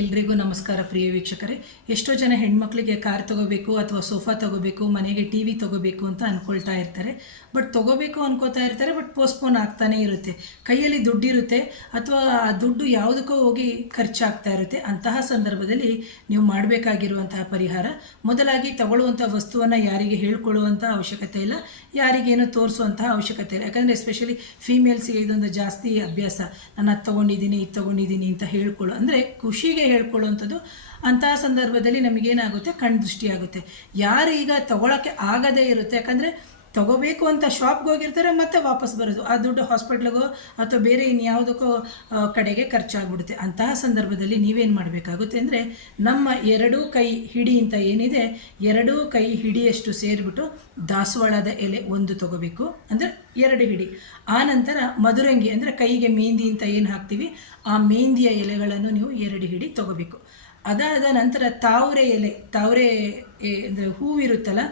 ಎಲ್ರಿಗೂ ನಮಸ್ಕಾರ ಪ್ರಿಯ ವೀಕ್ಷಕರೇ. ಎಷ್ಟೋ ಜನ ಹೆಣ್ಮಕ್ಳಿಗೆ ಕಾರ್ ತಗೋಬೇಕು ಅಥವಾ ಸೋಫಾ ತಗೋಬೇಕು, ಮನೆಗೆ ಟಿ ವಿ ತಗೋಬೇಕು ಅಂತ ಅಂದ್ಕೊಳ್ತಾ ಇರ್ತಾರೆ. ಬಟ್ ತಗೋಬೇಕು ಅನ್ಕೋತಾ ಇರ್ತಾರೆ, ಬಟ್ ಪೋಸ್ಟ್ಪೋನ್ ಆಗ್ತಾನೇ ಇರುತ್ತೆ. ಕೈಯಲ್ಲಿ ದುಡ್ಡಿರುತ್ತೆ ಅಥವಾ ಆ ದುಡ್ಡು ಯಾವುದಕ್ಕೂ ಹೋಗಿ ಖರ್ಚಾಗ್ತಾ ಇರುತ್ತೆ. ಅಂತಹ ಸಂದರ್ಭದಲ್ಲಿ ನೀವು ಮಾಡಬೇಕಾಗಿರುವಂತಹ ಪರಿಹಾರ, ಮೊದಲಾಗಿ ತಗೊಳ್ಳುವಂಥ ವಸ್ತುವನ್ನು ಯಾರಿಗೆ ಹೇಳ್ಕೊಳ್ಳುವಂಥ ಅವಶ್ಯಕತೆ ಇಲ್ಲ ಯಾರಿಗೇನು ತೋರಿಸುವಂತಹ ಅವಶ್ಯಕತೆ ಇಲ್ಲ. ಯಾಕಂದರೆ ಎಸ್ಪೆಷಲಿ ಫೀಮೇಲ್ಸಿಗೆ ಇದೊಂದು ಜಾಸ್ತಿ ಅಭ್ಯಾಸ. ನಾನು ಅದು ತೊಗೊಂಡಿದ್ದೀನಿ, ಇದು ತಗೊಂಡಿದ್ದೀನಿ ಅಂತ ಹೇಳ್ಕೊಳ್ಳೋ, ಅಂದರೆ ಖುಷಿಗೆ ಹೇಳ್ಕೊಳ್ಳುವಂಥದ್ದು ಅಂತಹ ಸಂದರ್ಭದಲ್ಲಿ ನಮಗೇನಾಗುತ್ತೆ? ಕಣ್ದೃಷ್ಟಿಯಾಗುತ್ತೆ. ಯಾರು ಈಗ ತಗೊಳಕ್ಕೆ ಆಗದೇ ಇರುತ್ತೆ ಯಾಕಂದರೆ ತಗೋಬೇಕು ಅಂತ ಶಾಪ್ಗೆ ಹೋಗಿರ್ತಾರೆ, ಮತ್ತೆ ವಾಪಸ್ ಬರೋದು. ಆ ದುಡ್ಡು ಹಾಸ್ಪಿಟ್ಲಿಗೋ ಅಥವಾ ಬೇರೆ ಇನ್ಯಾವುದಕ್ಕೋ ಕಡೆಗೆ ಖರ್ಚಾಗ್ಬಿಡುತ್ತೆ. ಅಂತಹ ಸಂದರ್ಭದಲ್ಲಿ ನೀವೇನು ಮಾಡಬೇಕಾಗುತ್ತೆ ಅಂದರೆ, ನಮ್ಮ ಎರಡೂ ಕೈ ಹಿಡಿ ಅಂತ ಏನಿದೆ, ಎರಡೂ ಕೈ ಹಿಡಿಯಷ್ಟು ಸೇರಿಬಿಟ್ಟು ದಾಸವಾಳದ ಎಲೆ ಒಂದು ತಗೋಬೇಕು. ಅಂದರೆ ಎರಡು ಹಿಡಿ. ಆ ನಂತರ ಮಧುರಂಗಿ, ಅಂದರೆ ಕೈಗೆ ಮೆಹಂದಿ ಅಂತ ಏನು ಹಾಕ್ತೀವಿ, ಆ ಮೆಹಂದಿಯ ಎಲೆಗಳನ್ನು ನೀವು ಎರಡು ಹಿಡಿ ತಗೋಬೇಕು. ಅದಾದ ನಂತರ ತಾವರೆ ಎಲೆ, ತಾವರೆ ಅಂದರೆ ಹೂವಿರುತ್ತಲ್ಲ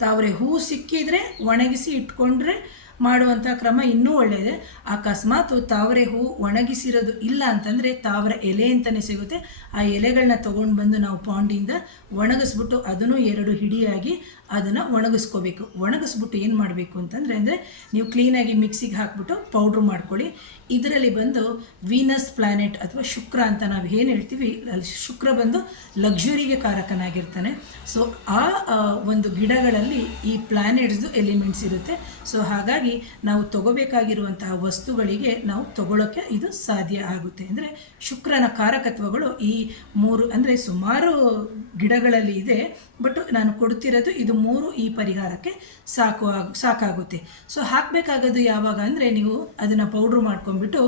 ತಾವರೆ ಹೂ ಸಿಕ್ಕಿದ್ರೆ ಒಣಗಿಸಿ ಇಟ್ಕೊಂಡ್ರೆ ಮಾಡುವಂಥ ಕ್ರಮ ಇನ್ನೂ ಒಳ್ಳೆಯದೆ ಅಕಸ್ಮಾತ್ ತಾವರೆ ಹೂ ಒಣಗಿಸಿರೋದು ಇಲ್ಲ ಅಂತಂದರೆ ತಾವರ ಎಲೆ ಅಂತಲೇ ಸಿಗುತ್ತೆ. ಆ ಎಲೆಗಳನ್ನ ತೊಗೊಂಡು ಬಂದು ನಾವು ಪಾಂಡಿಂದ ಒಣಗಿಸ್ಬಿಟ್ಟು ಅದನ್ನು ಎರಡು ಹಿಡಿಯಾಗಿ ಅದನ್ನು ಒಣಗಿಸ್ಕೋಬೇಕು. ಒಣಗಿಸ್ಬಿಟ್ಟು ಏನು ಮಾಡಬೇಕು ಅಂತಂದರೆ, ಅಂದರೆ ನೀವು ಕ್ಲೀನಾಗಿ ಮಿಕ್ಸಿಗೆ ಹಾಕ್ಬಿಟ್ಟು ಪೌಡ್ರ್ ಮಾಡ್ಕೊಳ್ಳಿ. ಇದರಲ್ಲಿ ಬಂದು ವೀನಸ್ ಪ್ಲಾನೆಟ್ ಅಥವಾ ಶುಕ್ರ ಅಂತ ನಾವು ಏನು ಹೇಳ್ತೀವಿ ಶುಕ್ರ ಬಂದು ಲಕ್ಸುರಿಗೆ ಕಾರಕನಾಗಿರ್ತಾನೆ. ಸೊ ಆ ಒಂದು ಗಿಡಗಳಲ್ಲಿ ಈ ಪ್ಲಾನೆಟ್ಸ್ದು ಎಲಿಮೆಂಟ್ಸ್ ಇರುತ್ತೆ. ಸೊ ಹಾಗಾಗಿ ನಾವು ತಗೋಬೇಕಾಗಿರುವಂತಹ ವಸ್ತುಗಳಿಗೆ ನಾವು ತಗೊಳ್ಳೋಕ್ಕೆ ಇದು ಸಾಧ್ಯ ಆಗುತ್ತೆ. ಅಂದರೆ ಶುಕ್ರನ ಕಾರಕತ್ವಗಳು ಈ ಮೂರು, ಅಂದರೆ ಸುಮಾರು ಗಿಡಗಳಲ್ಲಿ ಇದೆ, ಬಟ್ ನಾನು ಕೊಡ್ತಿರೋದು ಇದು ಮೂರು ಈ ಪರಿಹಾರಕ್ಕೆ ಸಾಕು ಸಾಕಾಗುತ್ತೆ. ಸೊ ಹಾಕಬೇಕಾಗೋದು ಯಾವಾಗ ಅಂದರೆ ನೀವು ಅದನ್ನು ಪೌಡ್ರ್ ಮಾಡ್ಕೊಂಡ್ಬಿಟ್ಟು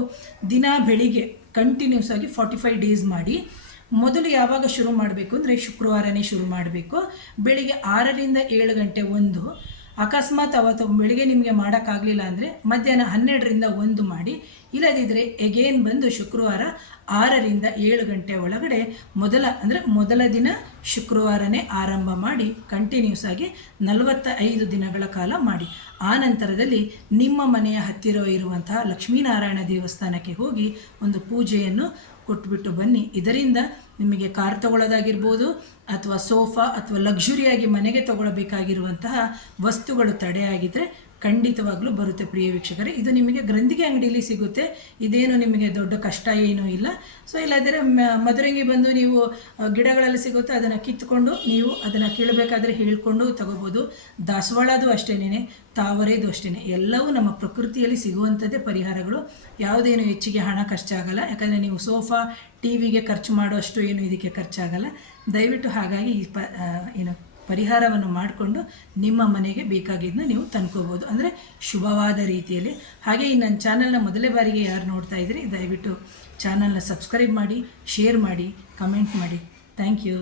ದಿನ ಬೆಳಿಗ್ಗೆ ಕಂಟಿನ್ಯೂಸ್ ಆಗಿ ಫಾರ್ಟಿ ಫೈವ್ ಡೇಸ್ ಮಾಡಿ, ಮೊದಲು ಯಾವಾಗ ಶುರು ಮಾಡಬೇಕು ಅಂದರೆ ಶುಕ್ರವಾರನೇ ಶುರು ಮಾಡಬೇಕು. ಬೆಳಿಗ್ಗೆ ಆರರಿಂದ ಏಳು ಗಂಟೆ ಒಂದು ಅಕಸ್ಮಾತ್ ಅವತ್ತು ಬೆಳಿಗ್ಗೆ ನಿಮಗೆ ಮಾಡೋಕ್ಕಾಗಲಿಲ್ಲ ಅಂದರೆ ಮಧ್ಯಾಹ್ನ ಹನ್ನೆರಡರಿಂದ ಒಂದು ಮಾಡಿ ಇಲ್ಲದಿದ್ದರೆ ಎಗೇನ್ ಬಂದು ಶುಕ್ರವಾರ ಆರರಿಂದ ಏಳು ಗಂಟೆ ಒಳಗಡೆ ಮೊದಲ ಅಂದರೆ ಮೊದಲ ದಿನ ಶುಕ್ರವಾರನೇ ಆರಂಭ ಮಾಡಿ ಕಂಟಿನ್ಯೂಸ್ ಆಗಿ ನಲವತ್ತ ಐದು ದಿನಗಳ ಕಾಲ ಮಾಡಿ. ಆ ನಂತರದಲ್ಲಿ ನಿಮ್ಮ ಮನೆಯ ಹತ್ತಿರ ಇರುವಂತಹ ಲಕ್ಷ್ಮೀನಾರಾಯಣ ದೇವಸ್ಥಾನಕ್ಕೆ ಹೋಗಿ ಒಂದು ಪೂಜೆಯನ್ನು ಕೊಟ್ಬಿಟ್ಟು ಬನ್ನಿ. ಇದರಿಂದ ನಿಮಗೆ ಕಾರ್ ತಗೊಳ್ಳೋದಾಗಿರ್ಬೋದು ಅಥವಾ ಸೋಫಾ ಅಥವಾ ಲಕ್ಸುರಿಯಾಗಿ ಮನೆಗೆ ತಗೊಳ್ಬೇಕಾಗಿರುವಂತಹ ವಸ್ತುಗಳು ತಡೆಯಾಗಿದ್ದರೆ ಖಂಡಿತವಾಗ್ಲೂ ಬರುತ್ತೆ ಪ್ರಿಯ ವೀಕ್ಷಕರೇ. ಇದು ನಿಮಗೆ ಗ್ರಂಥಿಗೆ ಅಂಗಡಿಯಲ್ಲಿ ಸಿಗುತ್ತೆ. ಇದೇನು ನಿಮಗೆ ದೊಡ್ಡ ಕಷ್ಟ ಏನೂ ಇಲ್ಲ. ಸೊ ಇಲ್ಲದಿದ್ದರೆ ಮಧುರಂಗಿ ಬಂದು ನೀವು ಗಿಡಗಳಲ್ಲಿ ಸಿಗುತ್ತೆ, ಅದನ್ನು ಕಿತ್ತುಕೊಂಡು ನೀವು ಅದನ್ನು ಕೀಳಬೇಕಾದ್ರೆ ಹೇಳ್ಕೊಂಡು ತಗೋಬೋದು. ದಾಸವಾಳದು ಅಷ್ಟೇನೆ ತಾವರೇದು ಅಷ್ಟೇ ಎಲ್ಲವೂ ನಮ್ಮ ಪ್ರಕೃತಿಯಲ್ಲಿ ಸಿಗುವಂಥದ್ದೇ ಪರಿಹಾರಗಳು. ಯಾವುದೇನು ಹೆಚ್ಚಿಗೆ ಹಣ ಖರ್ಚಾಗಲ್ಲ. ಯಾಕಂದರೆ ನೀವು ಸೋಫಾ ಟಿ ವಿಗೆ ಖರ್ಚು ಮಾಡೋಷ್ಟು ಏನು ಇದಕ್ಕೆ ಖರ್ಚಾಗಲ್ಲ. ದಯವಿಟ್ಟು ಹಾಗಾಗಿ ಈ ಪ ಏನು ಪರಿಹಾರವನ್ನು ಮಾಡಿಕೊಂಡು ನಿಮ್ಮ ಮನೆಗೆ ಬೇಕಾಗಿದ್ದನ್ನ ನೀವು ತಂದ್ಕೋಬೋದು. ಅಂದರೆ ಶುಭವಾದ ರೀತಿಯಲ್ಲಿ. ಹಾಗೆ ಈ ನನ್ನ ಚಾನಲ್ನ ಮೊದಲೇ ಬಾರಿಗೆ ಯಾರು ನೋಡ್ತಾ ಇದ್ದೀರಿ ದಯವಿಟ್ಟು ಚಾನಲ್ನ ಸಬ್ಸ್ಕ್ರೈಬ್ ಮಾಡಿ ಶೇರ್ ಮಾಡಿ ಕಮೆಂಟ್ ಮಾಡಿ. Thank you